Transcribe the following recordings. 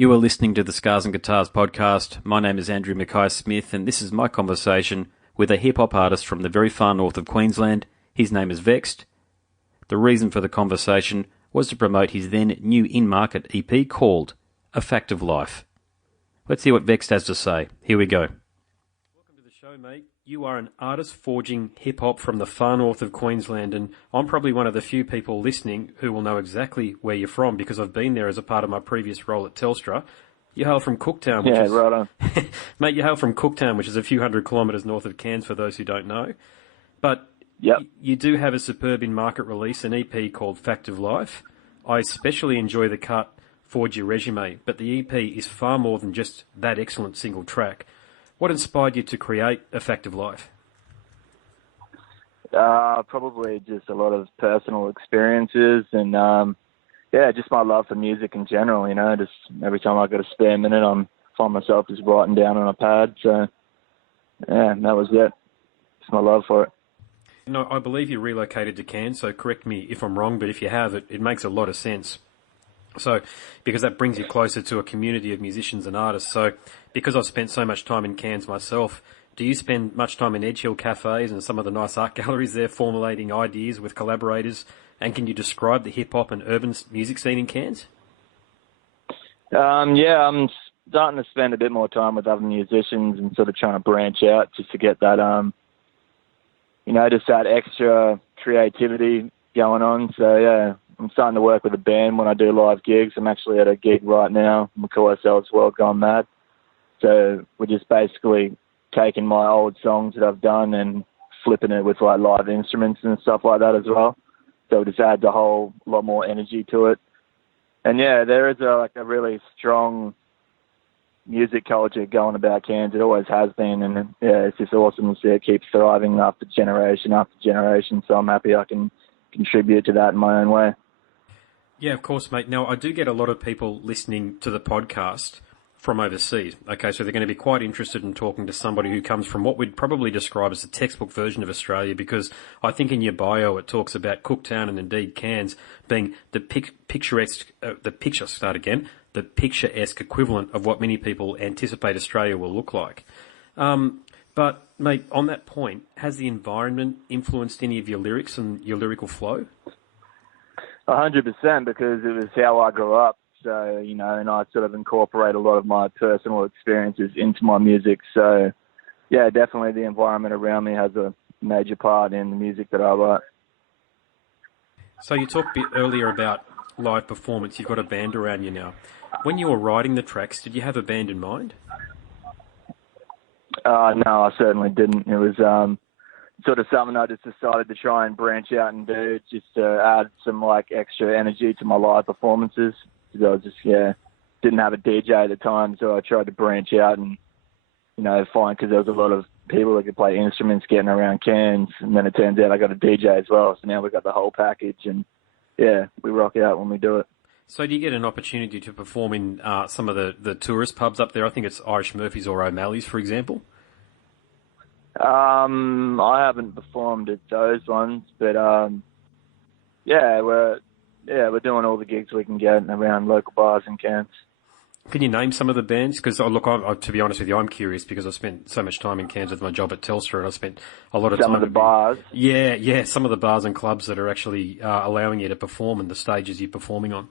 You are listening to the Scars and Guitars podcast. My name is Andrew Mackay-Smith, and this is my conversation with a hip-hop artist from the very far north of Queensland. His name is Vexed. The reason for the conversation was to promote his then new in-market EP called A Fact of Life. Let's see what Vexed has to say. Here we go. Welcome to the show, mate. You are an artist forging hip-hop from the far north of Queensland, and I'm probably one of the few people listening who will know exactly where you're from because I've been there as a part of my previous role at Telstra. You hail from Cooktown. Right on. Mate, you hail from Cooktown, which is a few hundred kilometres north of Cairns, for those who don't know. But you do have a superb in-market release, an EP called Fact of Life. I especially enjoy the cut Forge Your Resume, but the EP is far more than just that excellent single track. What inspired you to create A Fact of Life? Probably just a lot of personal experiences and, just my love for music in general, you know, just every time I got a spare minute, I find myself just writing down on a pad. So, yeah, that was it. Just my love for it. No, I believe you relocated to Cairns, so correct me if I'm wrong, but if you have, it makes a lot of sense. So, because that brings you closer to a community of musicians and artists. So, because I've spent so much time in Cairns myself, do you spend much time in Edge Hill cafes and some of the nice art galleries there formulating ideas with collaborators? And can you describe the hip-hop and urban music scene in Cairns? I'm starting to spend a bit more time with other musicians and sort of trying to branch out just to get that, just that extra creativity going on. So, yeah. I'm starting to work with a band when I do live gigs. I'm actually at a gig right now. We call ourselves World Gone Mad. So we're just basically taking my old songs that I've done and flipping it with like live instruments and stuff like that as well. So it just adds a whole lot more energy to it. And yeah, there is a really strong music culture going about Cairns. It always has been. And yeah, it's just awesome to see it keep thriving after generation after generation. So I'm happy I can contribute to that in my own way. Yeah, of course, mate. Now, I do get a lot of people listening to the podcast from overseas. Okay, so they're going to be quite interested in talking to somebody who comes from what we'd probably describe as the textbook version of Australia, because I think in your bio it talks about Cooktown and indeed Cairns being the picturesque equivalent of what many people anticipate Australia will look like. But, mate, on that point, has the environment influenced any of your lyrics and your lyrical flow? 100%, because it was how I grew up. So, and I sort of incorporate a lot of my personal experiences into my music. So, yeah, definitely the environment around me has a major part in the music that I write. So you talked a bit earlier about live performance. You've got a band around you now. When you were writing the tracks, did you have a band in mind? No, I certainly didn't. It was sort of something I just decided to try and branch out and do just to add some extra energy to my live performances. Because I was just, didn't have a DJ at the time, so I tried to branch out and, find, because there was a lot of people that could play instruments getting around Cairns, and then it turns out I got a DJ as well, so now we've got the whole package, and yeah, we rock out when we do it. So do you get an opportunity to perform in some of the tourist pubs up there? I think it's Irish Murphy's or O'Malley's, for example. I haven't performed at those ones, but we're doing all the gigs we can get around local bars in Cairns. Can you name some of the bands? Because to be honest with you, I'm curious because I spent so much time in Cairns with my job at Telstra, and I spent a lot of time. Some of the bars. Yeah, some of the bars and clubs that are actually allowing you to perform and the stages you're performing on.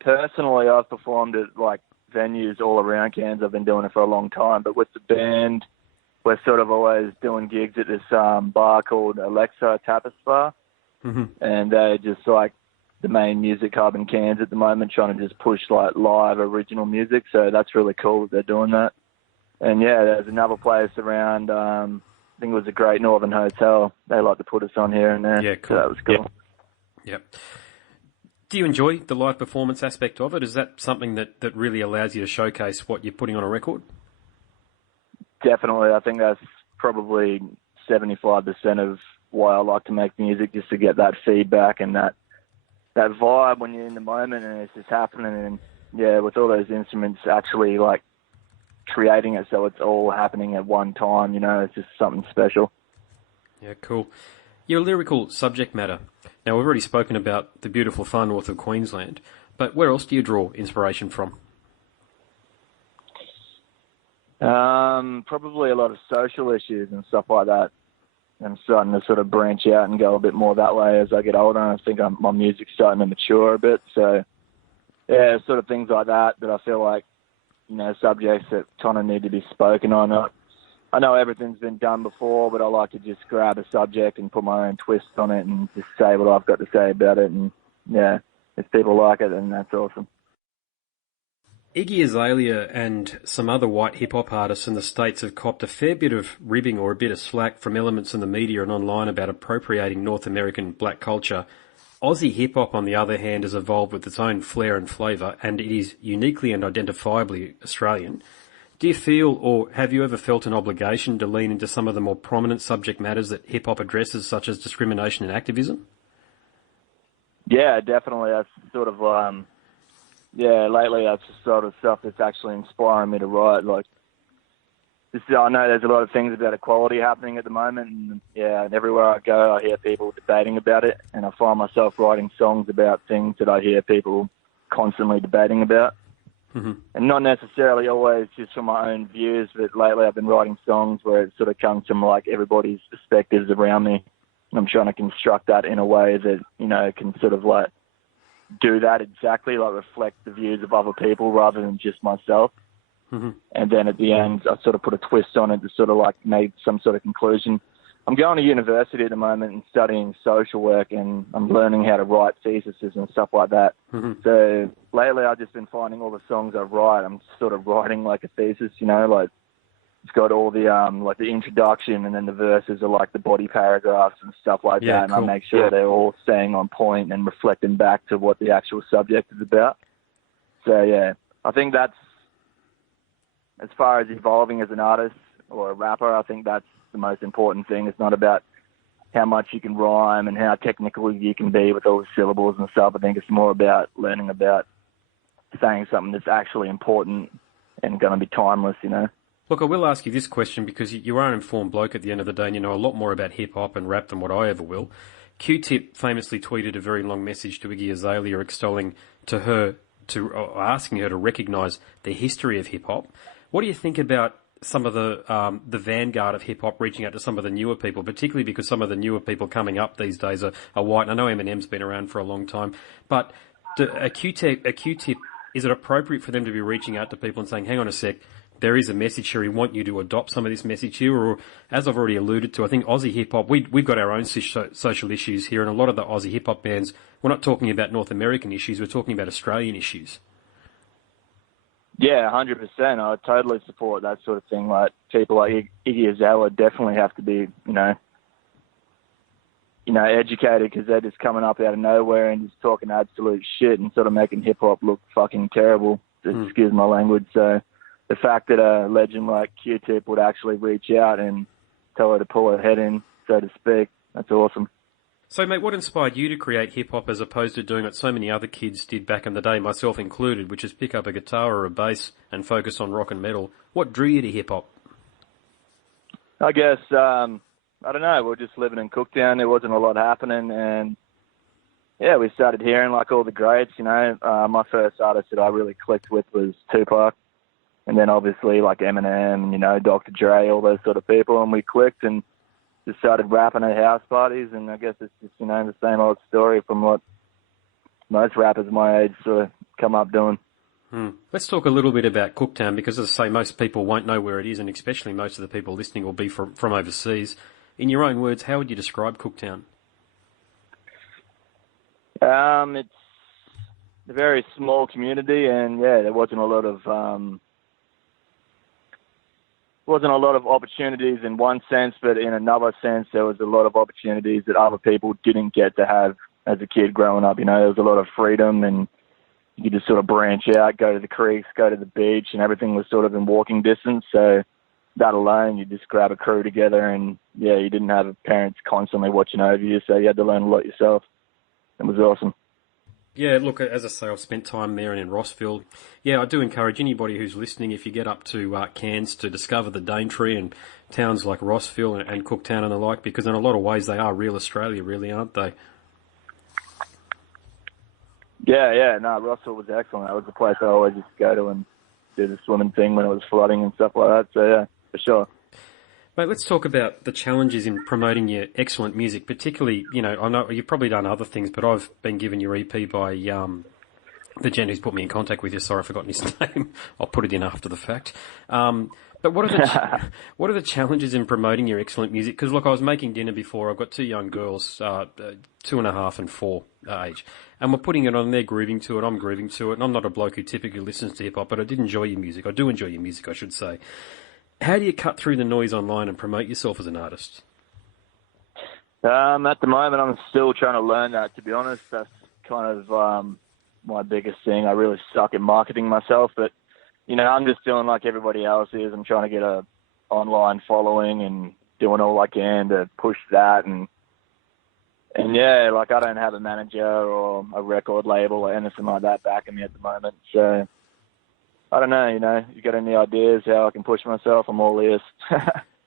Personally, I've performed at venues all around Cairns. I've been doing it for a long time, but with the band, we're sort of always doing gigs at this bar called Alexa Tapas Bar. Mm-hmm. And they're just the main music hub in Cairns at the moment, trying to just push live original music. So that's really cool that they're doing that. And yeah, there's another place around, I think it was the Great Northern Hotel. They like to put us on here and there. Yeah, cool. So that was cool. Yep. Do you enjoy the live performance aspect of it? Is that something that really allows you to showcase what you're putting on a record? Definitely. I think that's probably 75% of why I like to make music, just to get that feedback and that vibe when you're in the moment and it's just happening. And yeah, with all those instruments actually creating it so it's all happening at one time, it's just something special. Yeah, cool. Your lyrical subject matter. Now, we've already spoken about the beautiful far north of Queensland, but where else do you draw inspiration from? Probably a lot of social issues and stuff like that. I'm starting to sort of branch out and go a bit more that way as I get older. I think my music's starting to mature a bit. So, yeah, sort of things like that I feel like, subjects that kind of need to be spoken on. I know everything's been done before, but I like to just grab a subject and put my own twist on it and just say what I've got to say about it. And, yeah, if people like it, then that's awesome. Iggy Azalea and some other white hip-hop artists in the States have copped a fair bit of ribbing or a bit of slack from elements in the media and online about appropriating North American black culture. Aussie hip-hop, on the other hand, has evolved with its own flair and flavour, and it is uniquely and identifiably Australian. Do you feel, or have you ever felt an obligation to lean into some of the more prominent subject matters that hip-hop addresses, such as discrimination and activism? Yeah, definitely. That's sort of... lately that's the sort of stuff that's actually inspiring me to write. Like, I know there's a lot of things about equality happening at the moment, and everywhere I go, I hear people debating about it, and I find myself writing songs about things that I hear people constantly debating about. Mm-hmm. And not necessarily always just from my own views, but lately I've been writing songs where it sort of comes from like everybody's perspectives around me, and I'm trying to construct that in a way that, can sort of like do that exactly, like reflect the views of other people rather than just myself. Mm-hmm. And then at the end, I sort of put a twist on it to sort of like make some sort of conclusion. I'm going to university at the moment and studying social work, and I'm learning how to write theses and stuff like that. Mm-hmm. So lately I've just been finding all the songs I write, I'm sort of writing like a thesis, like it's got all the like the introduction, and then the verses are like the body paragraphs and stuff like that. And cool. I make sure they're all staying on point and reflecting back to what the actual subject is about. So yeah, I think that's, as far as evolving as an artist or a rapper, I think that's the most important thing. It's not about how much you can rhyme and how technical you can be with all the syllables and stuff. I think it's more about learning about saying something that's actually important and going to be timeless, Look, I will ask you this question because you are an informed bloke at the end of the day, and you know a lot more about hip-hop and rap than what I ever will. Q-Tip famously tweeted a very long message to Iggy Azalea extolling to her, asking her to recognise the history of hip-hop. What do you think about some of the vanguard of hip-hop reaching out to some of the newer people, particularly because some of the newer people coming up these days are white? And I know Eminem's been around for a long time, but a Q-Tip, is it appropriate for them to be reaching out to people and saying, hang on a sec, there is a message here, we want you to adopt some of this message here? Or, as I've already alluded to, I think Aussie hip-hop, we've got our own social issues here, and a lot of the Aussie hip-hop bands, we're not talking about North American issues, we're talking about Australian issues. Yeah, 100%. I totally support that sort of thing. Like, people like Iggy Azalea definitely have to be, educated, because they're just coming up out of nowhere and just talking absolute shit and sort of making hip-hop look fucking terrible. Excuse my language. So the fact that a legend like Q-Tip would actually reach out and tell her to pull her head in, so to speak, that's awesome. So, mate, what inspired you to create hip-hop as opposed to doing what so many other kids did back in the day, myself included, which is pick up a guitar or a bass and focus on rock and metal? What drew you to hip-hop? I guess, I don't know, we were just living in Cooktown, there wasn't a lot happening, and yeah, we started hearing like all the greats, my first artist that I really clicked with was Tupac, and then obviously like Eminem, Dr. Dre, all those sort of people, and we clicked and just started rapping at house parties, and I guess it's just, the same old story from what most rappers my age sort of come up doing. Let's talk a little bit about Cooktown, because as I say, most people won't know where it is, and especially most of the people listening will be from overseas. In your own words, how would you describe Cooktown? It's a very small community, and yeah, there wasn't a lot of opportunities in one sense, but in another sense, there was a lot of opportunities that other people didn't get to have as a kid growing up. There was a lot of freedom, and you could just sort of branch out, go to the creeks, go to the beach, and everything was sort of in walking distance. So that alone, you just grab a crew together, and yeah, you didn't have parents constantly watching over you, so you had to learn a lot yourself. It was awesome. Yeah, look, as I say, I've spent time there and in Rossville. Yeah, I do encourage anybody who's listening, if you get up to Cairns, to discover the Daintree and towns like Rossville and Cooktown and the like, because in a lot of ways they are real Australia, really, aren't they? Yeah. No, Rossville was excellent. That was the place I always used to go to and do the swimming thing when it was flooding and stuff like that. So yeah, for sure. Mate, let's talk about the challenges in promoting your excellent music, particularly, I know you've probably done other things, but I've been given your EP by the gent who's put me in contact with you. Sorry, I've forgotten his name. I'll put it in after the fact. But what are the challenges in promoting your excellent music? Because look, I was making dinner before. I've got two young girls, 2.5 and 4 age, and we're putting it on. They're grooving to it. I'm grooving to it. And I'm not a bloke who typically listens to hip hop, but I did enjoy your music. I do enjoy your music, I should say. How do you cut through the noise online and promote yourself as an artist? At the moment, I'm still trying to learn that. To be honest, that's kind of my biggest thing. I really suck at marketing myself, but I'm just doing like everybody else is. I'm trying to get a online following and doing all I can to push that. And yeah, like I don't have a manager or a record label or anything like that backing me at the moment. So I don't know, you got any ideas how I can push myself? I'm all ears.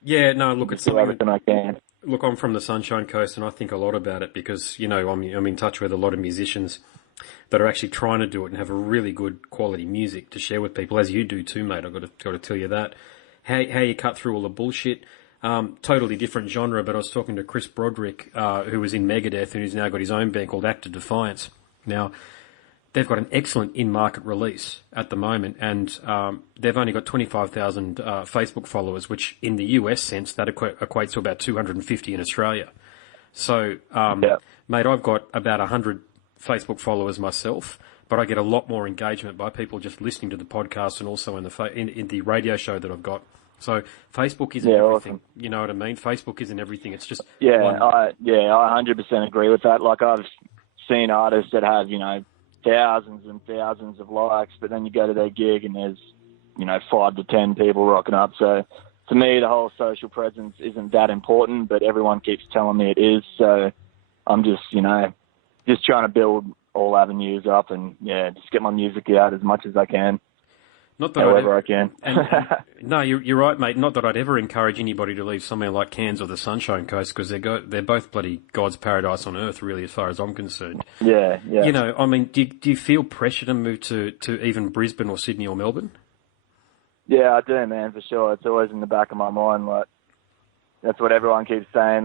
Yeah, no, look, it's something. Everything I can. Look, I'm from the Sunshine Coast, and I think a lot about it because I'm in touch with a lot of musicians that are actually trying to do it and have a really good quality music to share with people, as you do too, mate. I've got to tell you that. How you cut through all the bullshit. Totally different genre, but I was talking to Chris Broderick, who was in Megadeth and who's now got his own band called Act of Defiance. Now, they've got an excellent in-market release at the moment, and they've only got 25,000 Facebook followers, which in the US sense, that equates to about 250 in Australia. So, mate, I've got about 100 Facebook followers myself, but I get a lot more engagement by people just listening to the podcast and also in the radio show that I've got. So Facebook isn't everything. Awesome. You know what I mean? Facebook isn't everything. It's just I 100% agree with that. Like I've seen artists that have thousands and thousands of likes, but then you go to their gig and there's 5 to 10 people rocking up. So to me, the whole social presence isn't that important, but everyone keeps telling me it is. So I'm just trying to build all avenues up and just get my music out as much as I can. Not that however I can. No, you're right, mate. Not that I'd ever encourage anybody to leave somewhere like Cairns or the Sunshine Coast because they're both bloody God's paradise on earth, really, as far as I'm concerned. Yeah. Do you feel pressure to move to even Brisbane or Sydney or Melbourne? Yeah, I do, man, for sure. It's always in the back of my mind. Like that's what everyone keeps saying.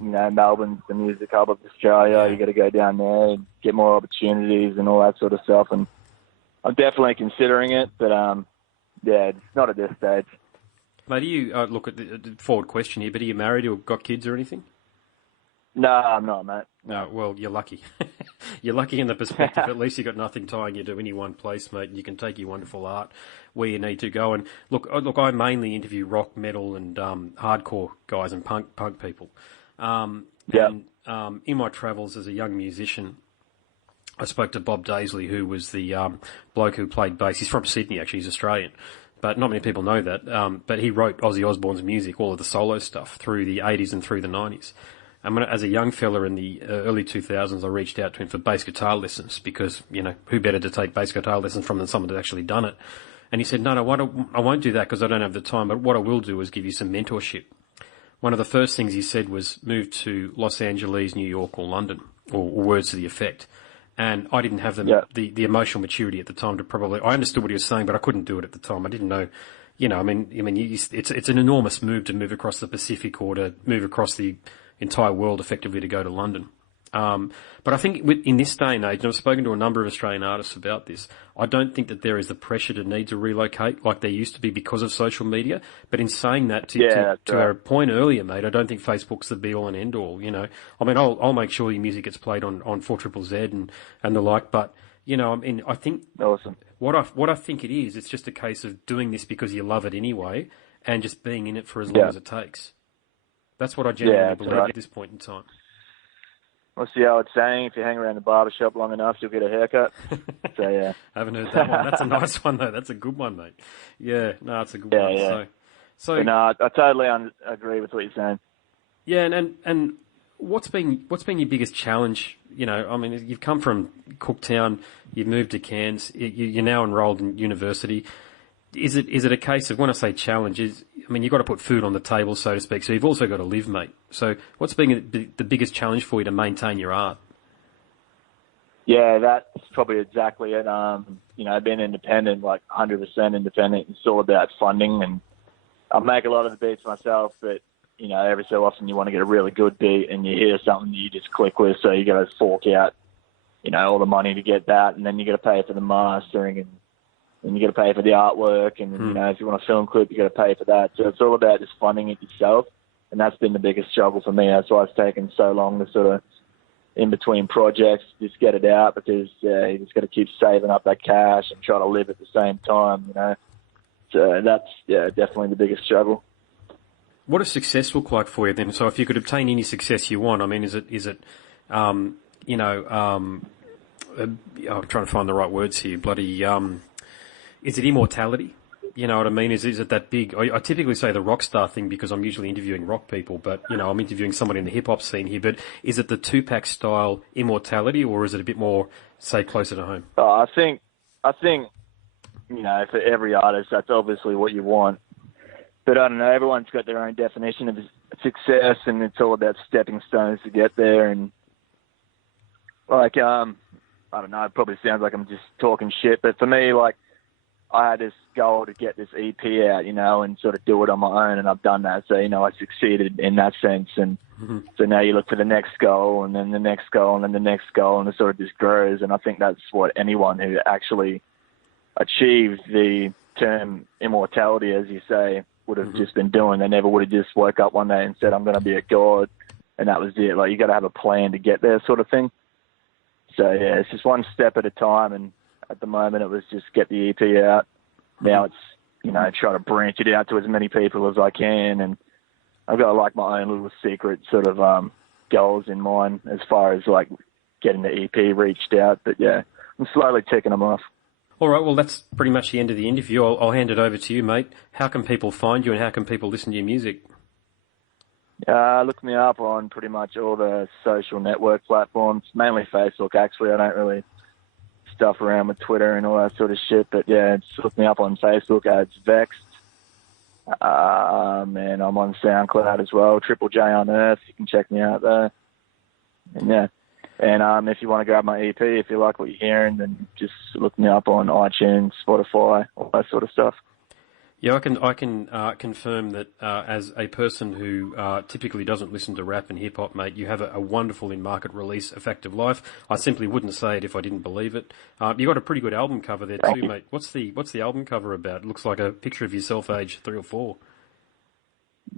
Melbourne's the music hub of Australia. Yeah. You got to go down there and get more opportunities and all that sort of stuff. And I'm definitely considering it, but it's not at this stage. Mate, do you look at the forward question here? But are you married or got kids or anything? No, I'm not, mate. No, well, you're lucky. You're lucky in the perspective. At least you got nothing tying you to any one place, mate, and you can take your wonderful art where you need to go. And look, I mainly interview rock, metal, and hardcore guys and punk people. And in my travels as a young musician, I spoke to Bob Daisley, who was the bloke who played bass. He's from Sydney, actually. He's Australian. But not many people know that. But he wrote Ozzy Osbourne's music, all of the solo stuff, through the 80s and through the 90s. And as a young fella in the early 2000s, I reached out to him for bass guitar lessons because, who better to take bass guitar lessons from than someone that's actually done it. And he said, no, I won't do that because I don't have the time. But what I will do is give you some mentorship. One of the first things he said was move to Los Angeles, New York, or London, or words to the effect. And I didn't have the emotional maturity at the time to I understood what he was saying, but I couldn't do it at the time. I didn't know, it's an enormous move to move across the Pacific or to move across the entire world effectively to go to London. But I think in this day and age, and I've spoken to a number of Australian artists about this, I don't think that there is the pressure to need to relocate like there used to be because of social media. But in saying that, to our point earlier, mate, I don't think Facebook's the be all and end all, I'll make sure your music gets played on 4ZZZ and the like, but, I think awesome. What I think it is, it's just a case of doing this because you love it anyway and just being in it for as long as it takes. That's what I genuinely believe at this point in time. What's the old saying? If you hang around the barbershop long enough, you'll get a haircut. So, yeah. I haven't heard that one. That's a nice one, though. That's a good one, mate. Yeah, no, it's a good one. Yeah. So no, I totally agree with what you're saying. Yeah, and what's been your biggest challenge? You've come from Cooktown, you've moved to Cairns, you're now enrolled in university. Is it a case of, when I say challenge, you've got to put food on the table, so to speak, so you've also got to live, mate. So what's been the biggest challenge for you to maintain your art? Yeah, that's probably exactly it. Being independent, like 100% independent, it's all about funding. And I make a lot of the beats myself, but, every so often you want to get a really good beat and you hear something that you just click with, so you got to fork out, all the money to get that, and then you got to pay for the mastering, and you got to pay for the artwork, and if you want a film clip, you got to pay for that. So it's all about just funding it yourself, and that's been the biggest struggle for me. That's why it's taken so long to sort of, in between projects, just get it out, because you just got to keep saving up that cash and try to live at the same time, So that's definitely the biggest struggle. What does success look like for you then? So if you could obtain any success you want, I mean, is it I'm trying to find the right words here. Is it immortality? You know what I mean? Is it that big? I typically say the rock star thing because I'm usually interviewing rock people, but I'm interviewing someone in the hip hop scene here. But is it the Tupac style immortality, or is it a bit more, say, closer to home? I think for every artist, that's obviously what you want. But I don't know. Everyone's got their own definition of success, and it's all about stepping stones to get there. And I don't know. It probably sounds like I'm just talking shit, but for me, I had this goal to get this EP out, and sort of do it on my own, and I've done that. So, I succeeded in that sense. And so now you look for the next goal, and then the next goal, and then the next goal, and it sort of just grows. And I think that's what anyone who actually achieved the term immortality, as you say, would have just been doing. They never would have just woke up one day and said, I'm going to be a god, and that was it. You got to have a plan to get there, sort of thing. So, yeah, it's just one step at a time, and at the moment it was just get the EP out. Now it's, try to branch it out to as many people as I can, and I've got my own little secret sort of goals in mind as far as getting the EP reached out. But yeah, I'm slowly ticking them off. All right, well, that's pretty much the end of the interview. I'll hand it over to you, mate. How can people find you, and how can people listen to your music? Look me up on pretty much all the social network platforms, mainly Facebook, actually. I don't really stuff around with Twitter and all that sort of shit, but yeah, just look me up on Facebook. It's Vexed. And I'm on SoundCloud as well, Triple J on Earth. You can check me out there. And yeah. And if you want to grab my EP, if you like what you're hearing, then just look me up on iTunes, Spotify, all that sort of stuff. Yeah, I can confirm that as a person who typically doesn't listen to rap and hip hop, mate, you have a wonderful in-market release, Effective Life. I simply wouldn't say it if I didn't believe it. You got a pretty good album cover there too, mate. What's the album cover about? It looks like a picture of yourself, age 3 or 4.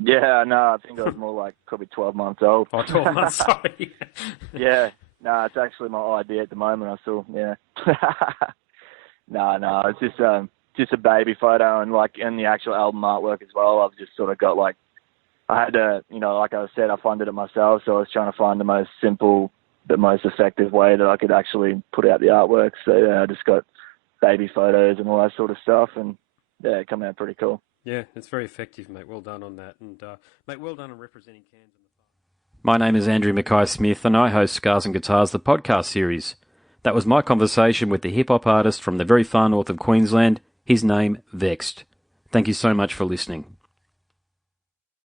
Yeah, no, I think I was more probably 12 months old. Oh, 12 months, sorry. Yeah, no, it's actually my idea at the moment. I saw, yeah. No, it's just a baby photo, and in the actual album artwork as well, I've just sort of got I had to, like I said, I funded it myself, so I was trying to find the most simple but most effective way that I could actually put out the artwork. So yeah, I just got baby photos and all that sort of stuff, and yeah, it came out pretty cool. Yeah, it's very effective, mate. Well done on that, and mate, well done on representing Cairns in the past. My name is Andrew Mackay-Smith, and I host Scars and Guitars, the podcast series. That was my conversation with the hip-hop artist from the very far north of Queensland, his name, Vexed. Thank you so much for listening.